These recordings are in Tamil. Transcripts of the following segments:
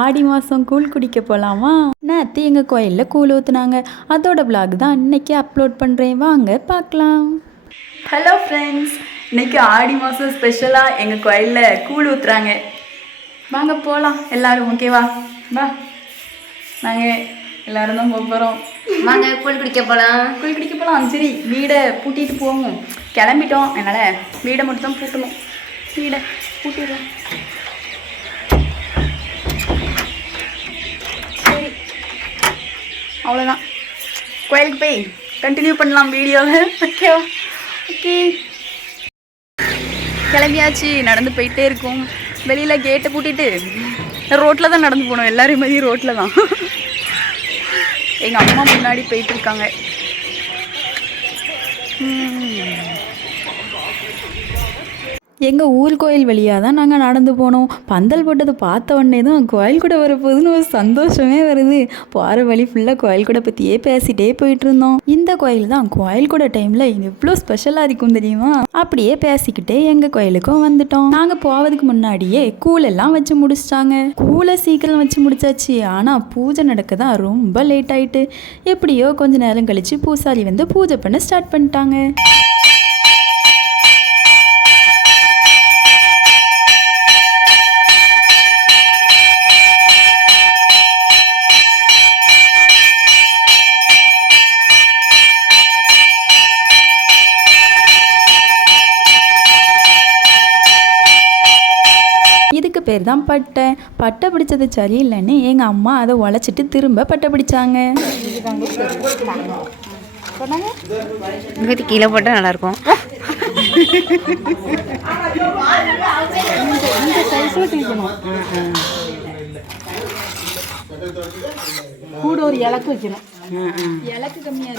ஆடி மாதம் கூழ் குடிக்க போகலாமா நேற்று எங்கள் கோயிலில் கூழ் ஊற்றுனாங்க அதோட vlog தான் இன்னைக்கு அப்லோட் பண்ணுறேன் வாங்க பார்க்கலாம். ஹலோ ஃப்ரெண்ட்ஸ் இன்னைக்கு ஆடி மாதம் ஸ்பெஷலாக எங்கள் கோயிலில் கூழ் ஊற்றுறாங்க வாங்க போகலாம் எல்லாரும் ஓகேவா வா? நாங்கள் எல்லாரும் தான் போக போகிறோம் வாங்க கூழ் குடிக்க போலாம். கூழ் குடிக்க போகலாம் சரி வீடை பூட்டிட்டு போவோம். கிளம்பிட்டோம். அதனால் வீடை மட்டும் தான் பூட்டணும். வீடை பூட்டிடலாம். அவ்வளோதான் கோயிலுக்கு போய் கண்டினியூ பண்ணலாம் வீடியோவை ஓகேவா ஓகே கிளம்பியாச்சு. நடந்து போயிட்டே இருக்கும். வெளியில் கேட்டை பூட்டிட்டு ரோட்டில் தான் நடந்து போனோம். எல்லாரையும் மாதிரி ரோட்டில் தான். எங்கள் அம்மா முன்னாடி போயிட்டு இருக்காங்க. எங்கள் ஊர் கோயில் வழியாக தான் நாங்கள் நடந்து போனோம். பந்தல் போட்டதை பார்த்த உடனே தான் கோயில் கூட வரப்போகுதுன்னு ஒரு சந்தோஷமே வருது. போகிற வழி ஃபுல்லாக கோயில் கூட பற்றியே பேசிட்டே போயிட்டு இருந்தோம். இந்த கோயில் தான் கோயில் கூட டைமில் எவ்வளோ ஸ்பெஷலாக இருக்கும் தெரியுமா? அப்படியே பேசிக்கிட்டே எங்கள் கோயிலுக்கும் வந்துட்டோம். நாங்கள் போவதுக்கு முன்னாடியே கூழெல்லாம் வச்சு முடிச்சிட்டாங்க. கூலை சீக்கிரம் வச்சு முடிச்சாச்சு. ஆனால் பூஜை நடக்க தான் ரொம்ப லேட் ஆயிட்டு. எப்படியோ கொஞ்ச நேரம் கழிச்சு பூசாரி வந்து பூஜை பண்ண ஸ்டார்ட் பண்ணிட்டாங்க. பேர் தான் பட்டை. பட்டை பிடிச்சது சரியில்லைன்னு எங்கள் அம்மா அதை உழைச்சிட்டு திரும்ப பட்டை பிடிச்சாங்க. இங்கே கீழே போட்டால் நல்லா இருக்கும் கூட ஒரு இலக்கு வைக்கணும். இலக்கு கம்மியாக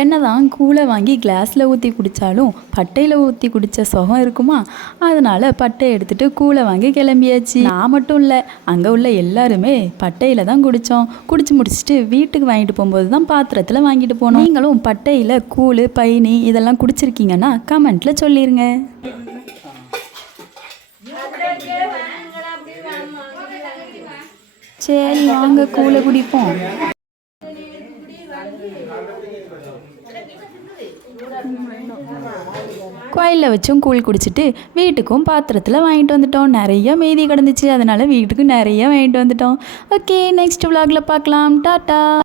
என்னதான் கூளை வாங்கி கிளாஸில் ஊற்றி குடித்தாலும் பட்டையில் ஊற்றி குடித்த சுகம் இருக்குமா? அதனால் பட்டை எடுத்துகிட்டு கூளை வாங்கி கிளம்பியாச்சு. நான் மட்டும் இல்லை அங்கே உள்ள எல்லாருமே பட்டையில் தான் குடித்தோம் குடித்து முடிச்சுட்டு வீட்டுக்கு வாங்கிட்டு போகும்போது தான் பாத்திரத்தில் வாங்கிட்டு போனோம். நீங்களும் பட்டையில் கூழ் பைனி இதெல்லாம் குடிச்சிருக்கீங்கன்னா கமெண்ட்டில் சொல்லிடுங்க சரி வாங்க கூழை குடிப்போம். கோயிலில் வச்சும் கூழ் குடிச்சிட்டு வீட்டுக்கும் பாத்திரத்தில் வாங்கிட்டு வந்துட்டோம். நிறைய மீதி கிடந்துச்சு. அதனால் வீட்டுக்கு நிறைய வாங்கிட்டு வந்துட்டோம். ஓகே நெக்ஸ்ட் vlogல பார்க்கலாம். டாட்டா.